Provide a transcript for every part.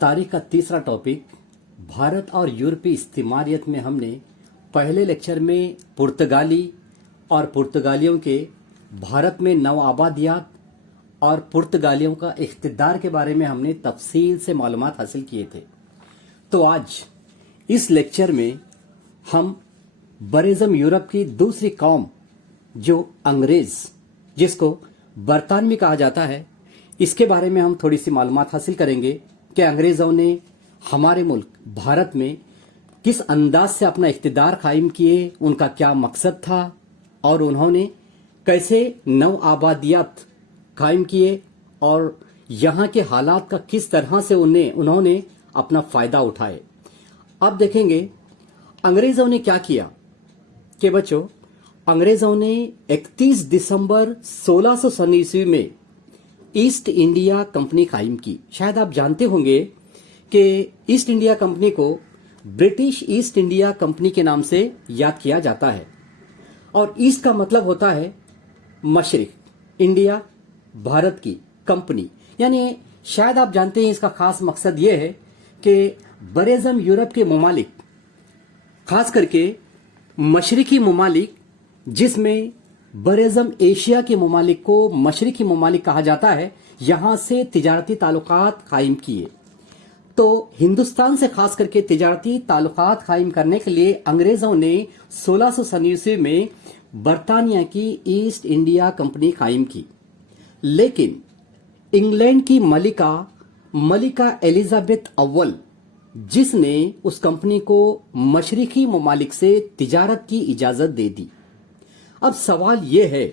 तारीख का तीसरा टॉपिक, भारत और यूरोपीय इस्तिमारियत में हमने पहले लेक्चर में पुर्तगाली और पुर्तगालियों के भारत में नवाबादियात और पुर्तगालियों का इख्तिदार के बारे में हमने तफसील से मालूमात हासिल किए थे। तो आज इस लेक्चर में हम बरेज़म यूरोप की दूसरी कौम जो अंग्रेज, जिसको बरतानवी कहा जाता है, इसके बारे में हम थोड़ी सी मालूमात हासिल करेंगे कि अंग्रेज़ों ने हमारे मुल्क भारत में किस अंदाज से अपना इख्तिदार कायम किए, उनका क्या मकसद था और उन्होंने कैसे नव आबादियात कायम किए और यहाँ के हालात का किस तरह से उन्होंने अपना फ़ायदा उठाए। अब देखेंगे अंग्रेज़ों ने क्या किया कि बच्चों, अंग्रेज़ों ने 31 दिसंबर 1600 ईस्वी में ईस्ट इंडिया कंपनी कायम की। शायद आप जानते होंगे कि ईस्ट इंडिया कंपनी को ब्रिटिश ईस्ट इंडिया कंपनी के नाम से याद किया जाता है और ईस्ट का मतलब होता है मशरिक, इंडिया भारत की कंपनी, यानी शायद आप जानते हैं इसका खास मकसद ये है कि बरेज़म यूरोप के ममालिक, खास करके मशरिकी ममालिक, जिसमें बरेज़म एशिया के ममालिक को मशरिकी ममालिक कहा जाता है, यहां से तिजारती ताल्लुकात कायम किए। तो हिंदुस्तान से खास करके तिजारती ताल्लुकात कायम करने के लिए अंग्रेजों ने 1600 ईस्वी में बरतानिया की ईस्ट इंडिया कंपनी कायम की। लेकिन इंग्लैंड की मलिका एलिजाबेथ अव्वल, जिसने उस कंपनी को मशरिकी ममालिक से तिजारत की इजाजत दे दी। अब सवाल यह है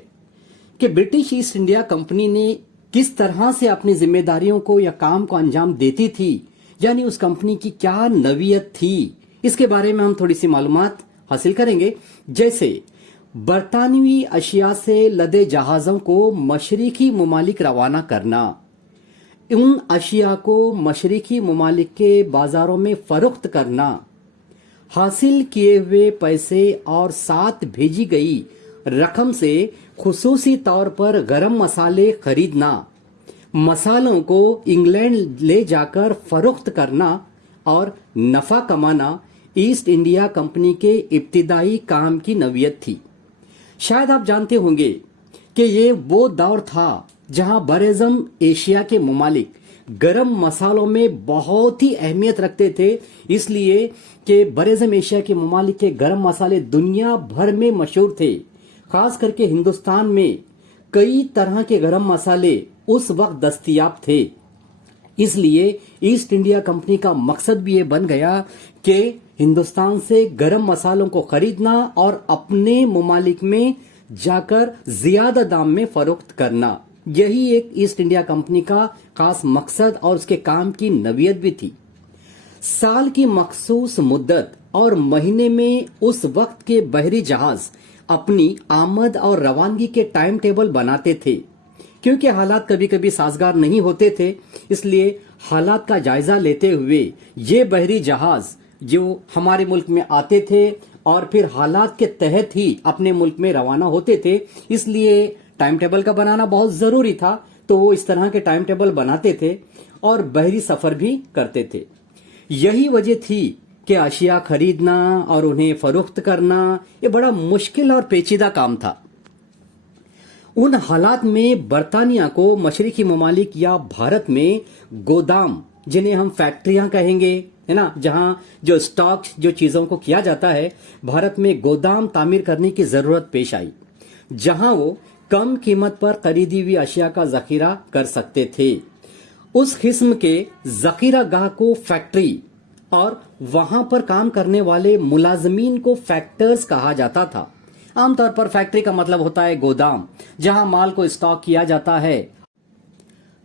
कि ब्रिटिश ईस्ट इंडिया कंपनी ने किस तरह से अपनी जिम्मेदारियों को या काम को अंजाम देती थी, यानी उस कंपनी की क्या नवीयत थी, इसके बारे में हम थोड़ी सी मालूमात हासिल करेंगे। जैसे बरतानवी अशिया से लदे जहाजों को मशरिकी ममालिक रवाना करना, उन अशिया को मशरिकी ममालिक के बाजारों में फरोख्त करना, हासिल किए हुए पैसे और साथ भेजी गई रकम से खुसूसी तौर पर गरम मसाले खरीदना, मसालों को इंग्लैंड ले जाकर फरोख्त करना और नफा कमाना ईस्ट इंडिया कंपनी के इब्तिदाई काम की नवीयत थी। शायद आप जानते होंगे कि ये वो दौर था जहां बरेज़म एशिया के ममालिक गरम मसालों में बहुत ही अहमियत रखते थे, इसलिए कि बरेज़म एशिया के ममालिक के गरम मसाले दुनिया भर में मशहूर थे। खास करके हिंदुस्तान में कई तरह के गरम मसाले उस वक्त दस्तयाब थे, इसलिए ईस्ट इंडिया कंपनी का मकसद भी ये बन गया कि हिंदुस्तान से गरम मसालों को खरीदना और अपने ममालिक में जाकर ज्यादा दाम में फरोख्त करना। यही एक ईस्ट इंडिया कंपनी का खास मकसद और उसके काम की नवीयत भी थी। साल की मखसूस मुद्दत और महीने में उस वक्त के बहरी जहाज अपनी आमद और रवानगी के टाइम टेबल बनाते थे। क्योंकि हालात कभी कभी साजगार नहीं होते थे, इसलिए हालात का जायजा लेते हुए ये बहरी जहाज जो हमारे मुल्क में आते थे और फिर हालात के तहत ही अपने मुल्क में रवाना होते थे, इसलिए टाइम टेबल का बनाना बहुत जरूरी था। तो वो इस तरह के टाइम टेबल बनाते थे और बहरी सफर भी करते थे। यही वजह थी कि अशिया खरीदना और उन्हें फरोख्त करना ये बड़ा मुश्किल और पेचीदा काम था। उन हालात में बरतानिया को मशरिकी ममालिक या भारत में गोदाम, जिन्हें हम फैक्ट्रियां कहेंगे, है ना, जहां जो स्टॉक, जो चीजों को किया जाता है, भारत में गोदाम तामीर करने की जरूरत पेश आई, जहां वो कम कीमत पर खरीदी हुई अशिया का जखीरा कर सकते थे। उस किस्म के जखीरा गाह को फैक्ट्री और वहां पर काम करने वाले मुलाजमीन को फैक्टर्स कहा जाता था। आमतौर पर फैक्ट्री का मतलब होता है गोदाम, जहां माल को स्टॉक किया जाता है।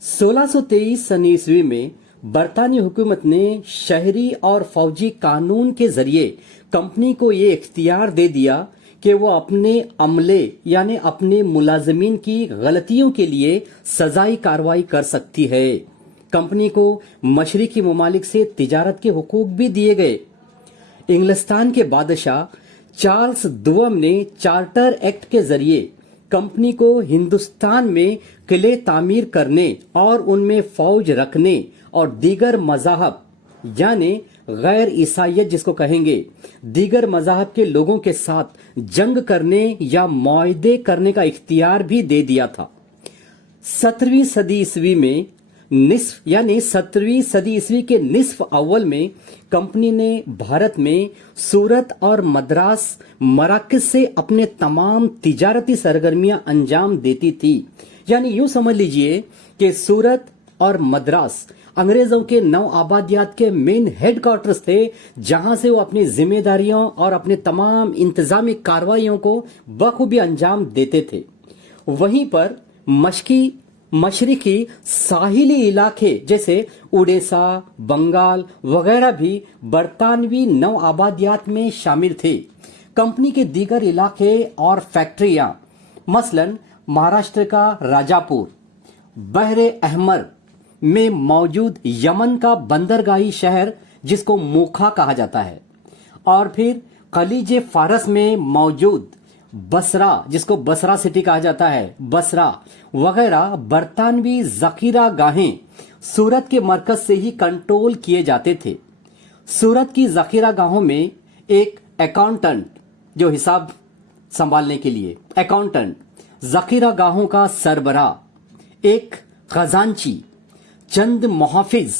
1623 ईस्वी में बरतानी हुकूमत ने शहरी और फौजी कानून के जरिए कंपनी को ये इख्तियार दे दिया कि वो अपने अमले यानी अपने मुलाजमीन की गलतियों के लिए सजाई कार्रवाई कर सकती है। कंपनी को मशरिकी ममालिक से तिजारत के हुकूक भी दिए गए। इंग्लिस्तान के बादशाह चार्ल्स दुवम ने चार्टर एक्ट के जरिए कंपनी को हिंदुस्तान में किले तामीर करने और उनमें फौज रखने और दीगर मज़ाहब यानी गैर ईसाइयत जिसको कहेंगे दीगर मज़ाहब के लोगों के साथ जंग करने या मुआहदे करने का इख्तियार भी दे दिया था। 17वीं सदी ईस्वी में निस्फ यानी 17वीं सदी ईस्वी के निस्फ अव्वल में कंपनी ने भारत में सूरत और मद्रास मराकज से अपने तमाम तिजारती सरगर्मियां अंजाम देती थी। यानी यूं समझ लीजिए कि सूरत और मद्रास अंग्रेजों के नौ आबादियात के मेन हेडक्वार्टर्स थे, जहां से वो अपनी जिम्मेदारियों और अपने तमाम इंतजामी कार्रवाइयों को बखूबी अंजाम देते थे। वहीं पर मशरिकी साहिली इलाके जैसे उड़ीसा, बंगाल वगैरह भी बरतानवी नौ आबादियात में शामिल थे। कंपनी के दीगर इलाके और फैक्ट्रियां मसलन महाराष्ट्र का राजापुर, बहरे अहमर में मौजूद यमन का बंदरगाही शहर जिसको मोखा कहा जाता है, और फिर खलीज फारस में मौजूद बसरा जिसको बसरा सिटी कहा जाता है, बसरा वगैरह बरतानवी जखीरा गाहें सूरत के मरकज से ही कंट्रोल किए जाते थे। सूरत की जखीरा गाहों में एक अकाउंटेंट जो हिसाब संभालने के लिए अकाउंटेंट, जखीरा गाहों का सरबराह, एक खजांची, चंद मुहाफिज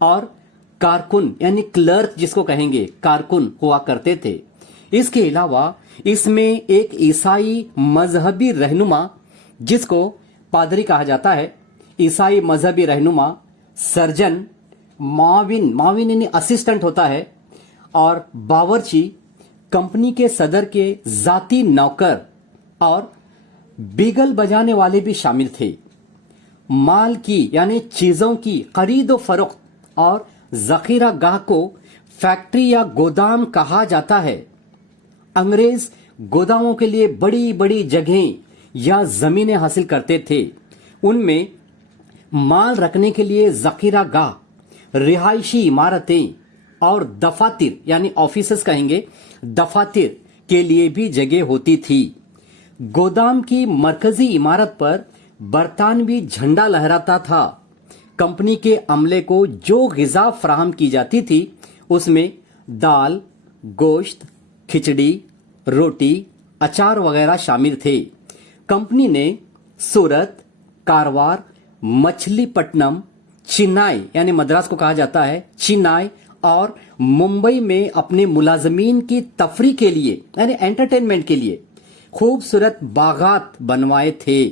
और कारकुन यानी क्लर्क जिसको कहेंगे कारकुन हुआ करते थे। इसके अलावा इसमें एक ईसाई मजहबी रहनुमा जिसको पादरी कहा जाता है, ईसाई मजहबी रहनुमा, सर्जन, माविन यानी असिस्टेंट होता है, और बावर्ची, कंपनी के सदर के जाती नौकर और बीगल बजाने वाले भी शामिल थे। माल की यानी चीजों की खरीद व फरोख्त और जखीरा गाह को फैक्ट्री या गोदाम कहा जाता है। अंग्रेज गोदामों के लिए बड़ी बड़ी जगहें या जमीनें हासिल करते थे। उनमें माल रखने के लिए जखीरा गाह, रिहायशी इमारतें और दफातिर यानी ऑफिसेस कहेंगे दफातिर के लिए भी जगह होती थी। गोदाम की मरकजी इमारत पर बरतानवी झंडा लहराता था। कंपनी के अमले को जो गिजा फराहम की जाती थी उसमें दाल, गोश्त, खिचड़ी, रोटी, अचार वगैरह शामिल थे। कंपनी ने सूरत, कारवार, मछलीपट्टनम, चेन्नई यानी मद्रास को कहा जाता है, चेन्नई और मुंबई में अपने मुलाजमीन की तफरी के लिए यानी एंटरटेनमेंट के लिए खूबसूरत बागात बनवाए थे।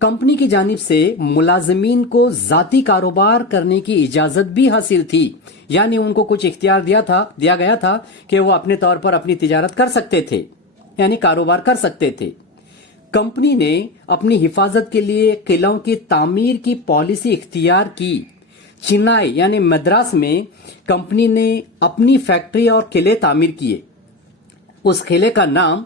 कंपनी की जानिब से मुलाजमीन को जाती कारोबार करने की इजाजत भी हासिल थी, यानी उनको कुछ इख्तियार दिया गया था कि वो अपने तौर पर अपनी तिजारत कर सकते थे यानी कारोबार कर सकते थे। कंपनी ने अपनी हिफाजत के लिए किलों की तामीर की पॉलिसी इख्तियार की। चेन्नई यानी मद्रास में कंपनी ने अपनी फैक्ट्री और किले तामीर किए। उस किले का नाम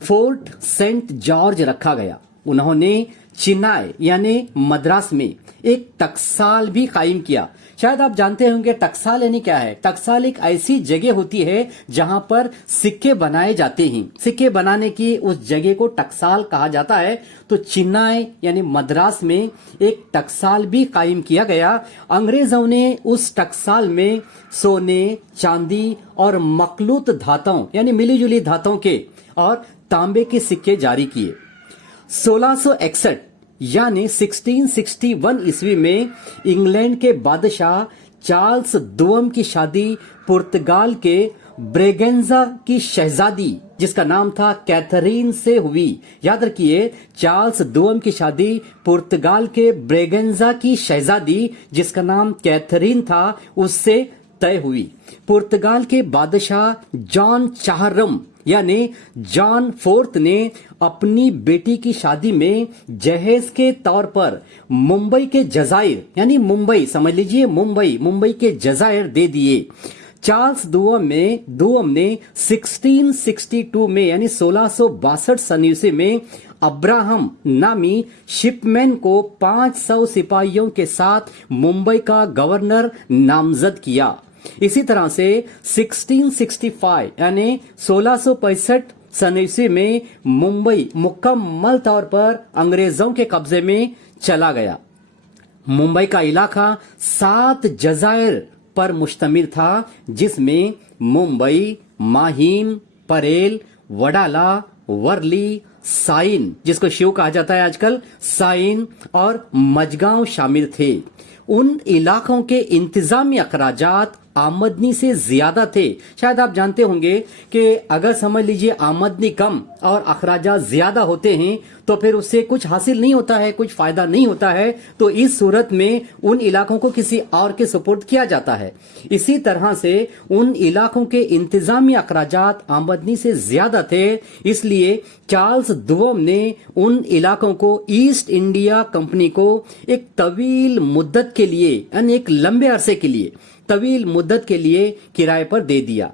फोर्ट सेंट जॉर्ज रखा गया। उन्होंने चेन्नई यानी मद्रास में एक टकसाल भी कायम किया। शायद आप जानते होंगे टकसाल यानी क्या है। टकसाल एक ऐसी जगह होती है जहां पर सिक्के बनाए जाते हैं। सिक्के बनाने की उस जगह को टकसाल कहा जाता है। तो चेन्नई यानी मद्रास में एक टकसाल भी कायम किया गया। अंग्रेजों ने उस टकसाल में सोने, चांदी और मखलूत धातुओं यानी मिली जुली धातुओं के और तांबे के सिक्के जारी किए। 1661 यानी 1661 ईस्वी में इंग्लैंड के बादशाह चार्ल्स दोम की शादी पुर्तगाल के ब्रेगेंजा की शहजादी जिसका नाम था कैथरीन से हुई। याद रखिए, चार्ल्स दोम की शादी पुर्तगाल के ब्रेगेंजा की शहजादी जिसका नाम कैथरीन था उससे तय हुई। पुर्तगाल के बादशाह जॉन चाहरम यानी जॉन फोर्थ ने अपनी बेटी की शादी में जहेज के तौर पर मुंबई के जजायर यानी मुंबई समझ लीजिए मुंबई के जजायर दे दिए। चार्ल्स दुअम ने 1662 में यानी 1662 सन ईस्वी में अब्राहम नामी शिपमैन को 500 सिपाहियों के साथ मुंबई का गवर्नर नामजद किया। इसी तरह से 1665 यानी 1665 सन ईस्वी में मुंबई मुकम्मल तौर पर अंग्रेजों के कब्जे में चला गया। मुंबई का इलाका 7 जजायर पर मुश्तमिल था, जिसमें मुंबई, माहिम, परेल, वडाला, वर्ली, साइन, जिसको शिव कहा जाता है आजकल, साइन और मजगांव शामिल थे। उन इलाकों के इंतजामी अखराजात आमदनी से ज्यादा थे। शायद आप जानते होंगे कि अगर समझ लीजिए आमदनी कम और अखराजात ज्यादा होते हैं तो फिर उससे कुछ हासिल नहीं होता है, कुछ फायदा नहीं होता है, तो इस सूरत में उन इलाकों को किसी और के सुपुर्द किया जाता है। इसी तरह से उन इलाकों के इंतजामी अखराजात आमदनी से ज्यादा थे, इसलिए चार्ल्स दुवोम ने उन इलाकों को ईस्ट इंडिया कंपनी को एक तवील मुद्दत के लिए, यानी एक लंबे अरसे के लिए, तवील मुद्दत के लिए किराए पर दे दिया।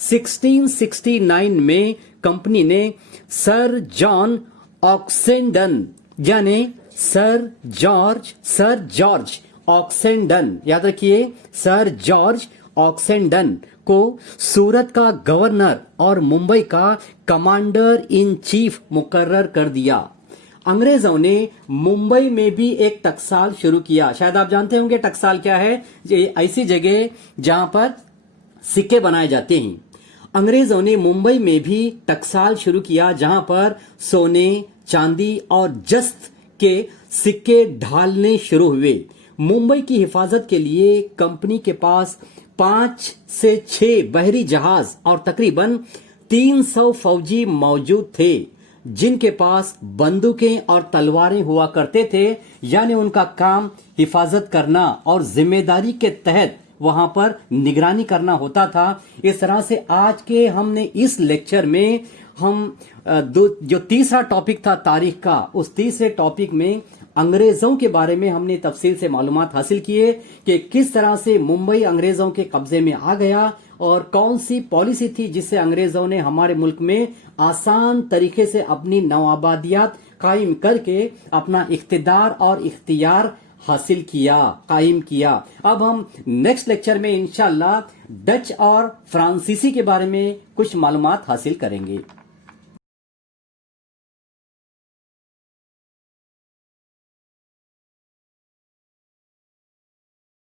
1669 में कंपनी ने सर जॉन ऑक्सेंडन, यानी सर जॉर्ज ऑक्सेंडन, याद रखिए, सर जॉर्ज ऑक्सेंडन को सूरत का गवर्नर और मुंबई का कमांडर इन चीफ मुकर्रर कर दिया। अंग्रेजों ने मुंबई में भी एक टकसाल शुरू किया। शायद आप जानते होंगे टकसाल क्या है, ये ऐसी जगह जहां पर सिक्के बनाए जाते हैं। अंग्रेजों ने मुंबई में भी टकसाल शुरू किया, जहां पर सोने, चांदी और जस्त के सिक्के ढालने शुरू हुए। मुंबई की हिफाजत के लिए कंपनी के पास 5 से 6 बहरी जहाज और तकरीबन 300 फौजी मौजूद थे, जिनके पास बंदूकें और तलवारें हुआ करते थे। यानी उनका काम हिफाजत करना और जिम्मेदारी के तहत वहां पर निगरानी करना होता था। इस तरह से आज के हमने इस लेक्चर में हम जो तीसरा टॉपिक था तारीख का, उस तीसरे टॉपिक में अंग्रेजों के बारे में हमने तफसील से मालूमात हासिल किए कि किस तरह से मुंबई अंग्रेजों के कब्जे में आ गया और कौन सी पॉलिसी थी जिससे अंग्रेजों ने हमारे मुल्क में आसान तरीके से अपनी नवाबादियात कायम करके अपना इख्तिदार और इख्तियार हासिल किया, कायम किया। अब हम नेक्स्ट लेक्चर में इंशाअल्लाह डच और फ्रांसीसी के बारे में कुछ मालूमात हासिल करेंगे।